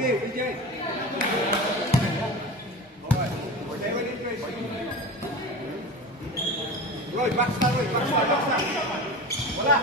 Roy, box na, Roy. Box na. Wala.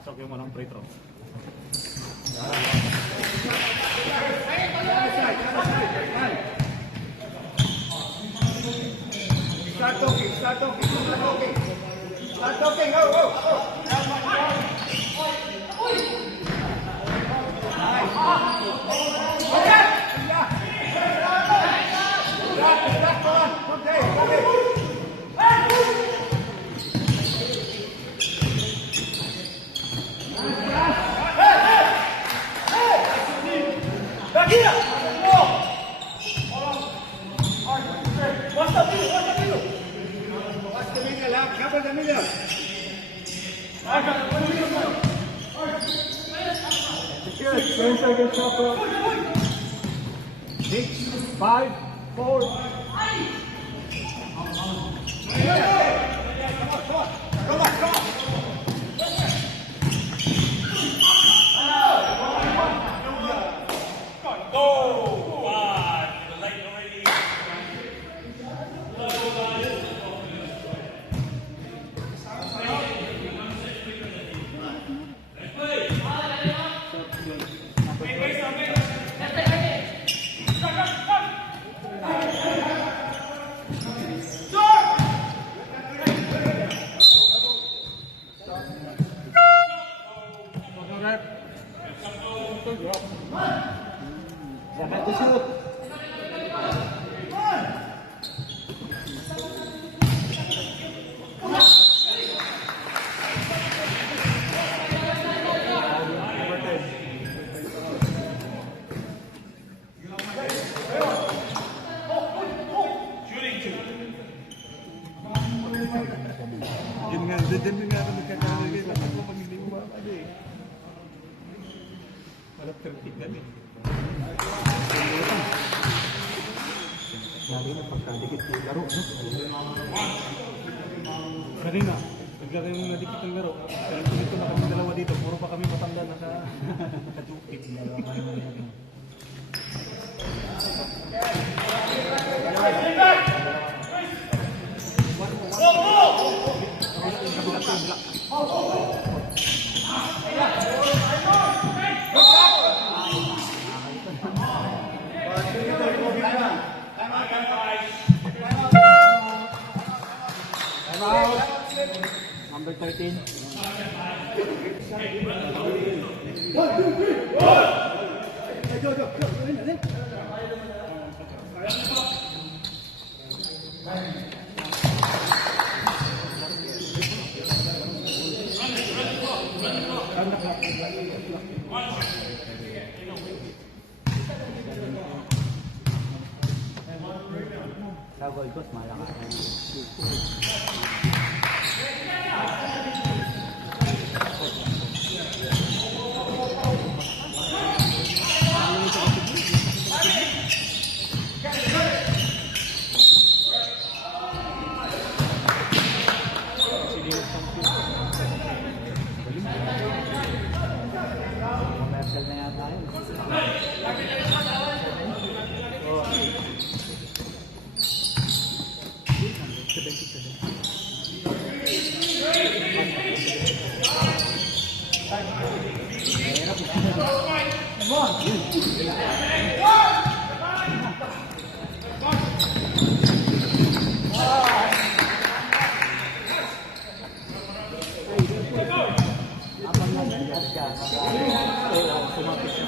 Pasok yung walang free throw. Start talking, go. Six, 5, 4. Come on. Yun nga, dyan nga ako nagkakaragay lang ako pag hindi mo makakali eh. Walang 30 kami. Lagi na pagkadikit yung laro, no? Kanina, naglagay mo nadikit ng laro. Pero dito na kami dalawa dito, puro pa kami matanda nakadukit. Number 13. Sa Gold Coast, malakas. Commercial na yata yun. Habang nag-iat siya, sumapit siya.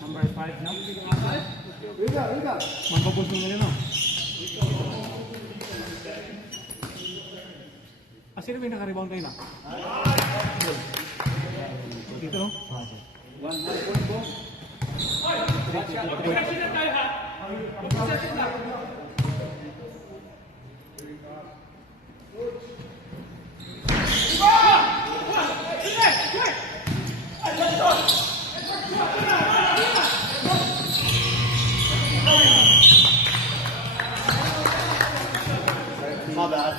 Number 5 na. Magbabos mo na yun, no? Sino may nakarebound kayo na? Dito, no? My bad.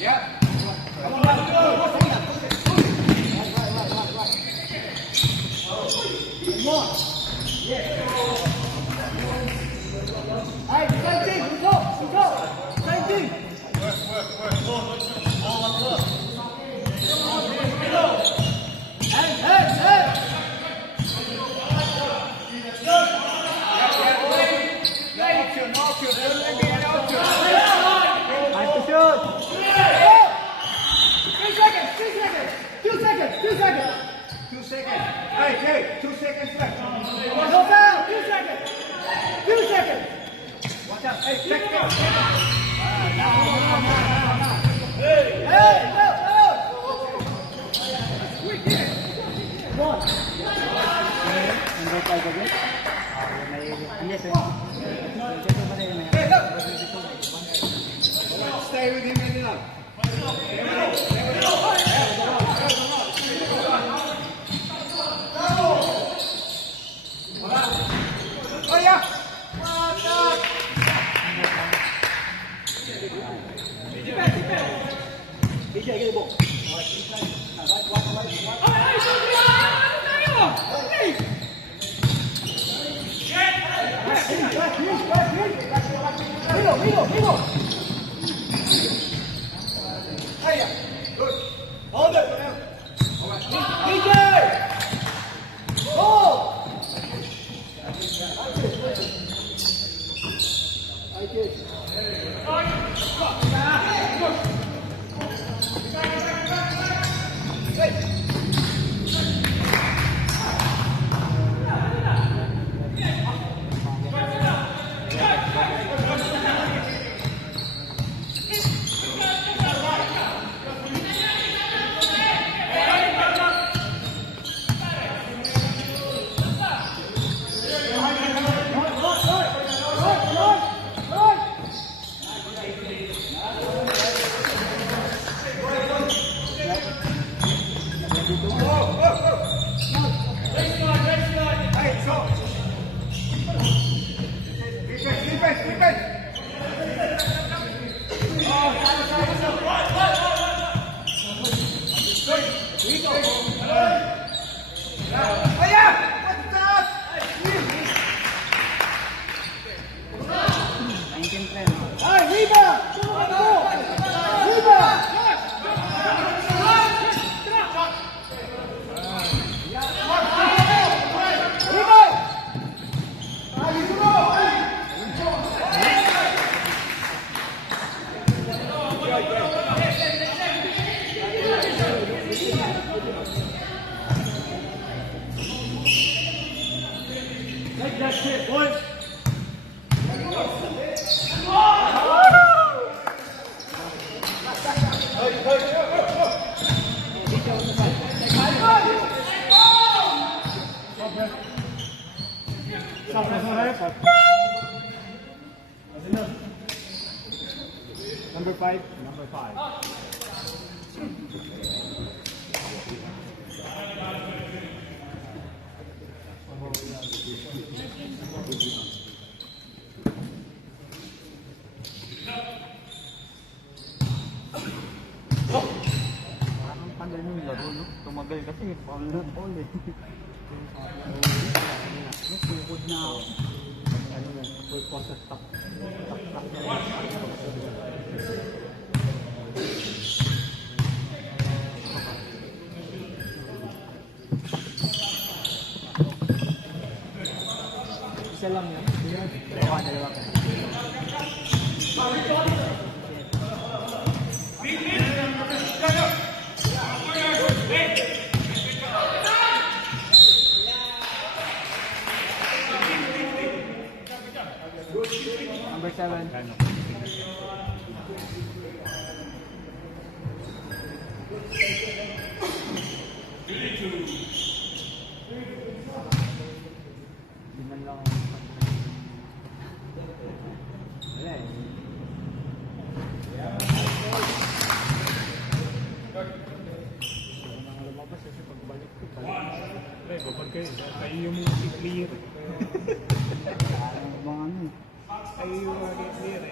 Yeah. Come on. stay with him in enough. Number 5. Number 5. Parang tagal yung laro, no? Tumagal kasi, foul na foul eh. Sukod na ako. Ano na, full process tak. Tak na. Isa lang yan. Dalawa ka. Number 7. Di man lang ako. Wala eh. Nang lumabas kasi pagbalik ko. Pre, kapag kayo yung mga clear. Parang bang ano eh. Kayo yung mga clear.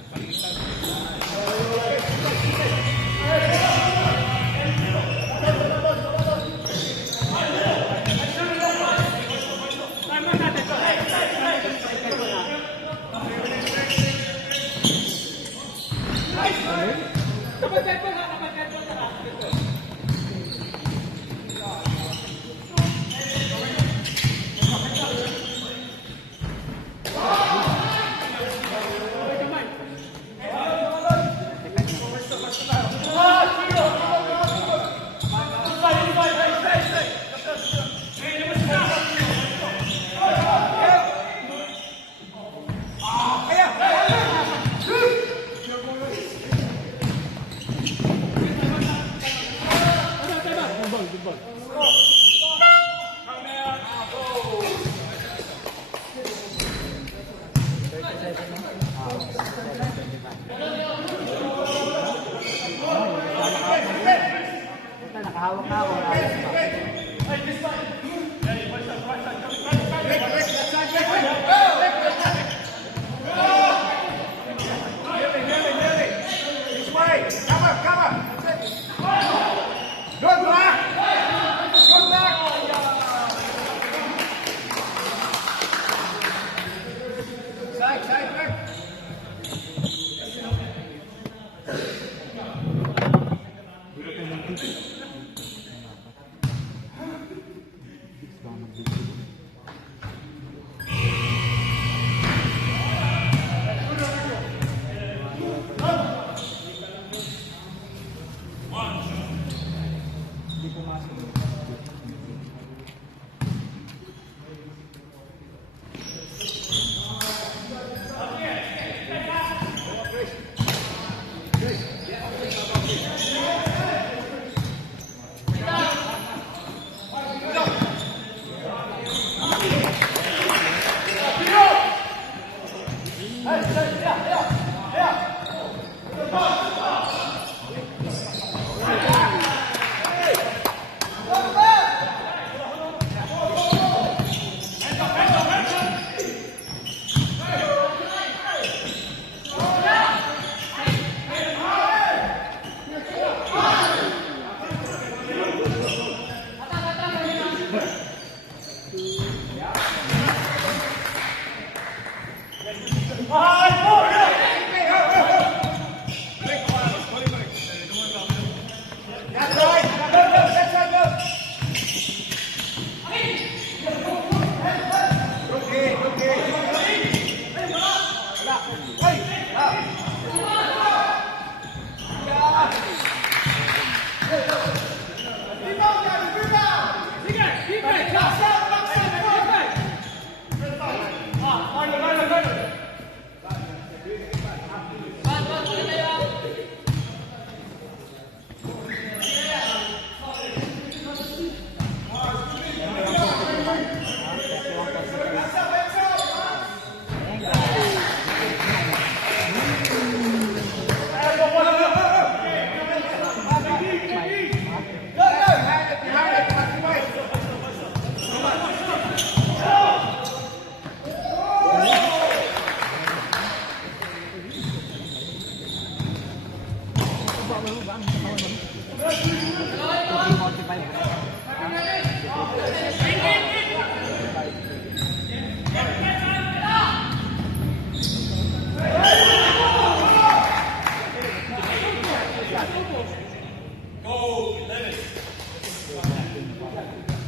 Nagpalitan. hawak na ako. Ayos pa. Hindi pumasok.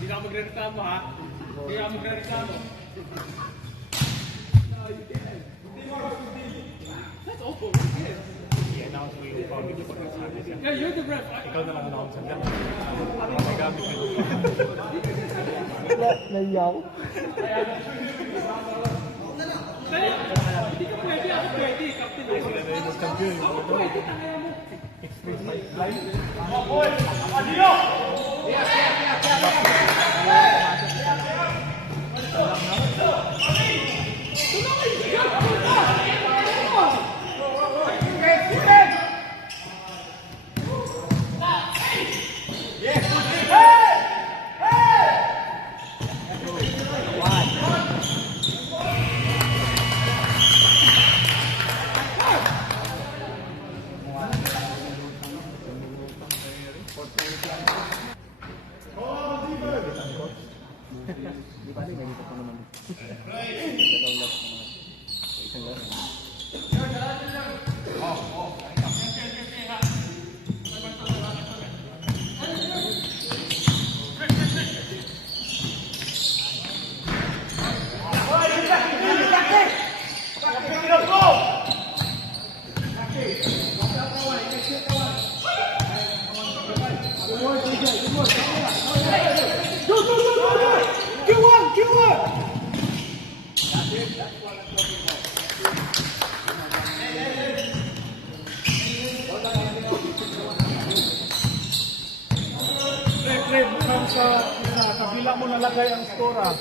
Hindi ka magre-reklamo ha? Hindi ka magre-reklamo. That's awful. I-announce mo yung foul dito pag nagsabi siya. Yeah, you're the ref. Ikaw na lang announce ang gano'n. May gamit ka doon. Nayaw. Hindi ka pwede. Ako pwede. Captain. Ay, sila na yung champion. Extreme fight line. Di ba, ganito pa naman. Mukhang sa kabila mo nalagay ang score ah.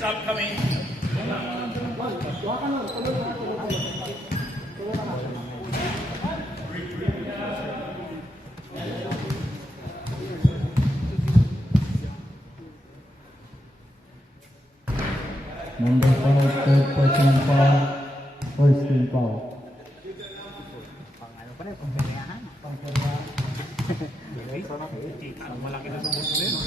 Stop coming. Number 5, third person foul, first team foul. Pang ano pa rin, pang pilihan. Pang pilihan. Malaki na sa buto nila.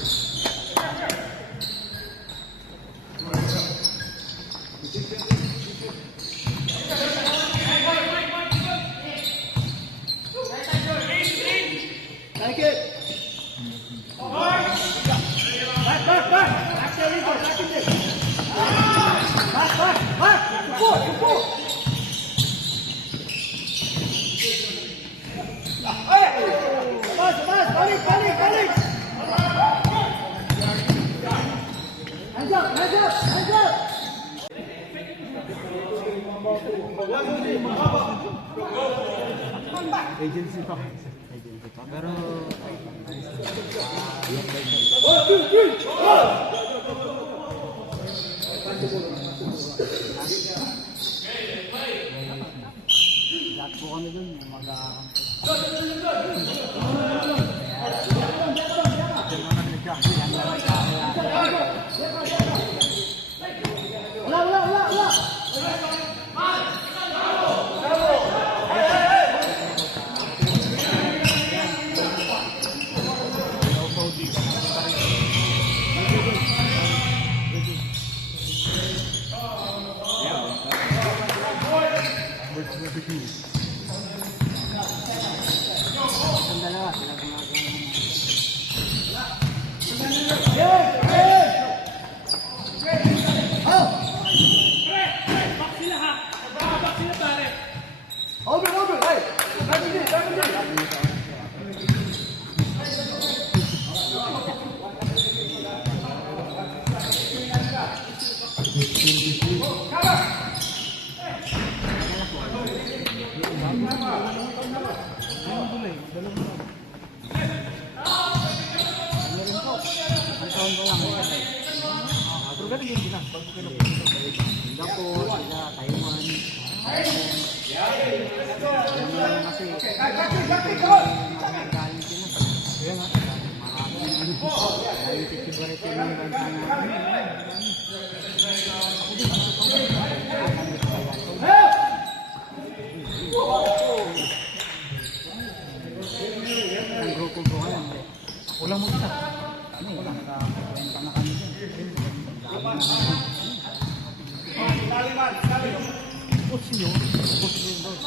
Take it. Back. Actually, back in there. Back. Support. Hey! Mas, balik. Hands up. Agency pa. Pero... Lahat po kami dun, Wala. ang dalawa, sila gumagawa. Over. Hey! Back in there. Ang taon ko lang. Pero ganun din sila. Singapore, sila, Taiwan. Kasi, galing sila. Kaya nga, maraming galing festivality ng bansa namin. Ang grupo ko ngayon, ulang mo isa. Ano, ulang ka, kwenta na kami dyan. Coach nyo doon.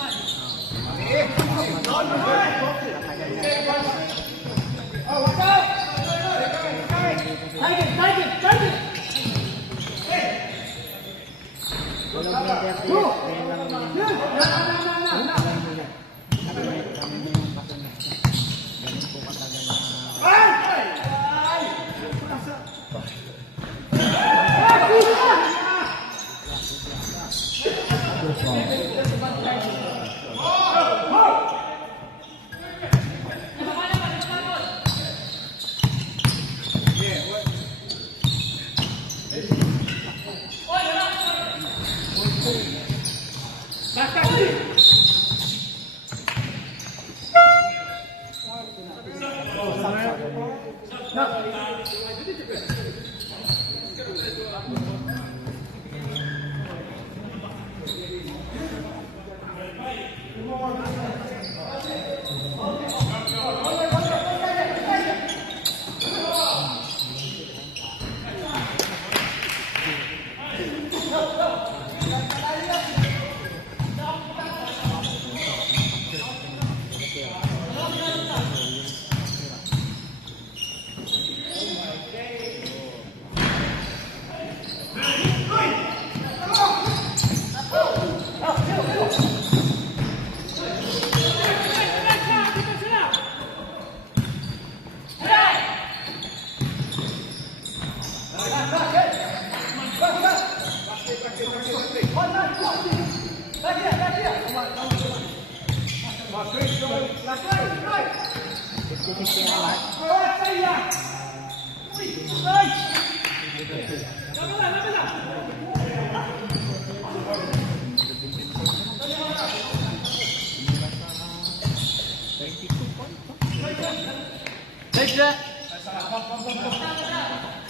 Take that.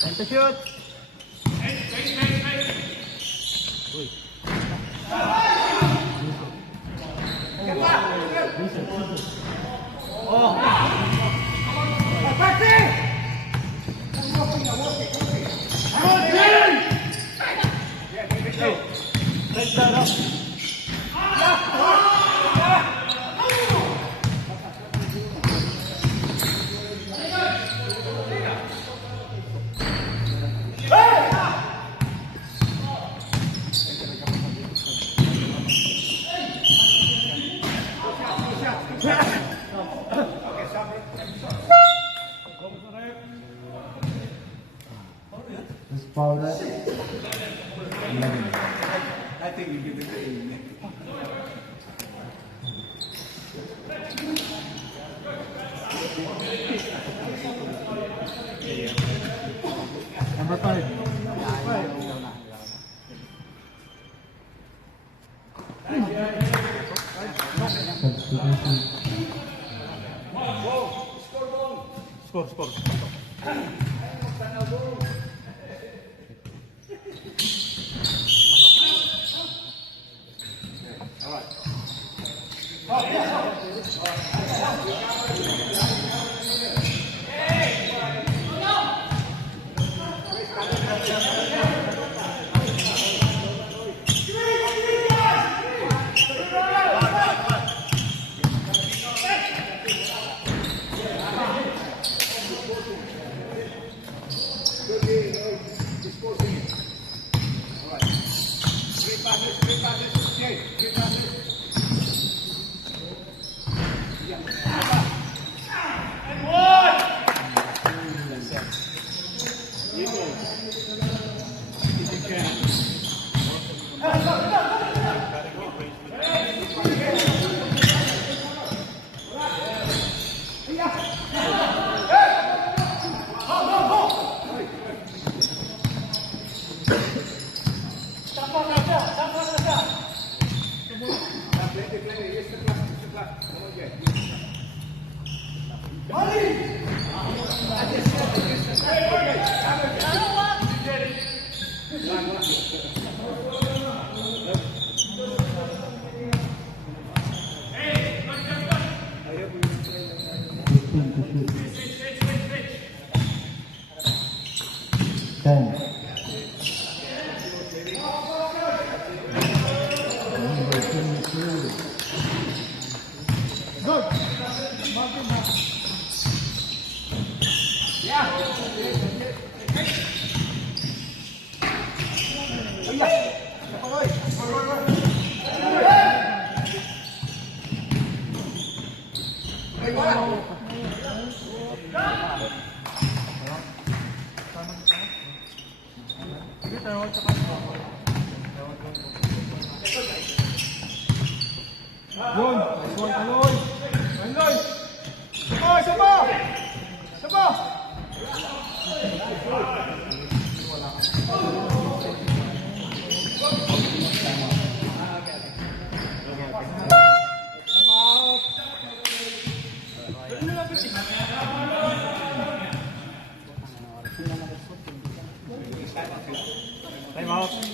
And to shoot. Take that up. This foul at 11. I think you give it to him. Number 5. Substitution. Score.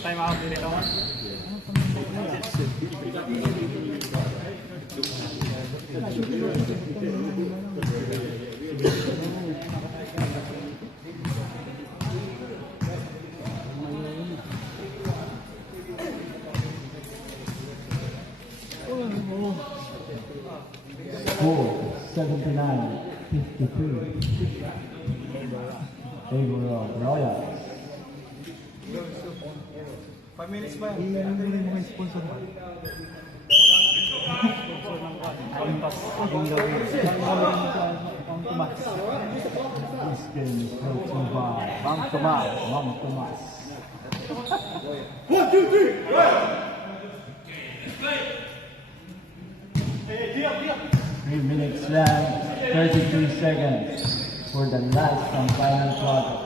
Time out dito. Score 79-53. Favor of Royals. 5 minutes pa yan. Ano yung mga sponsor mo? Sponsor ng Alimpas. Tomas. This game is brought to you by Mang Tomas. Mang Tomas. 1, 2, 3. 3 minutes left, 33 seconds for the last and final quarter.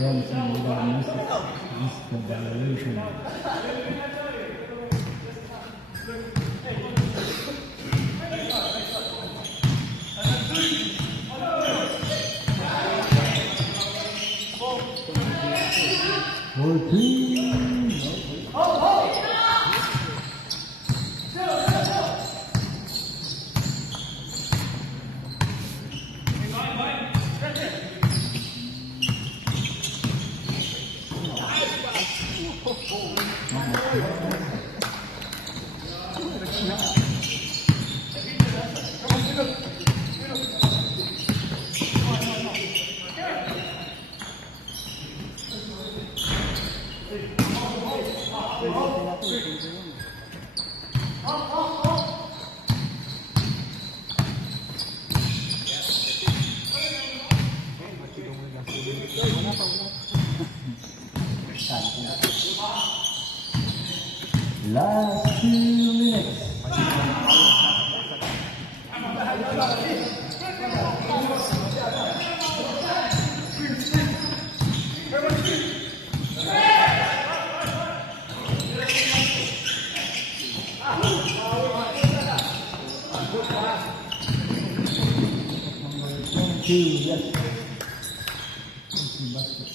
Dancing without music is the violation. Last 2 minutes. Number 22, yes. Basket.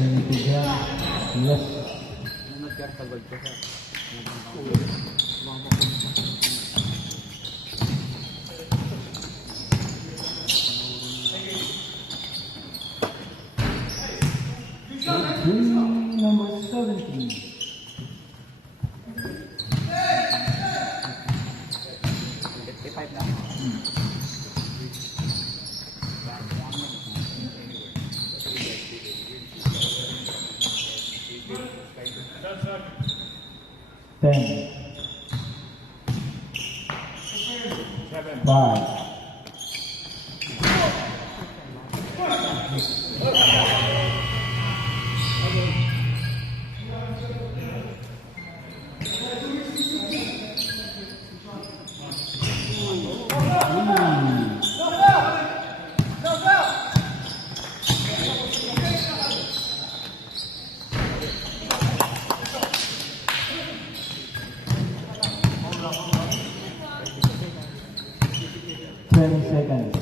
23, yes. Nagkarkagod ko sa. 17. Ten. 5. Seconds.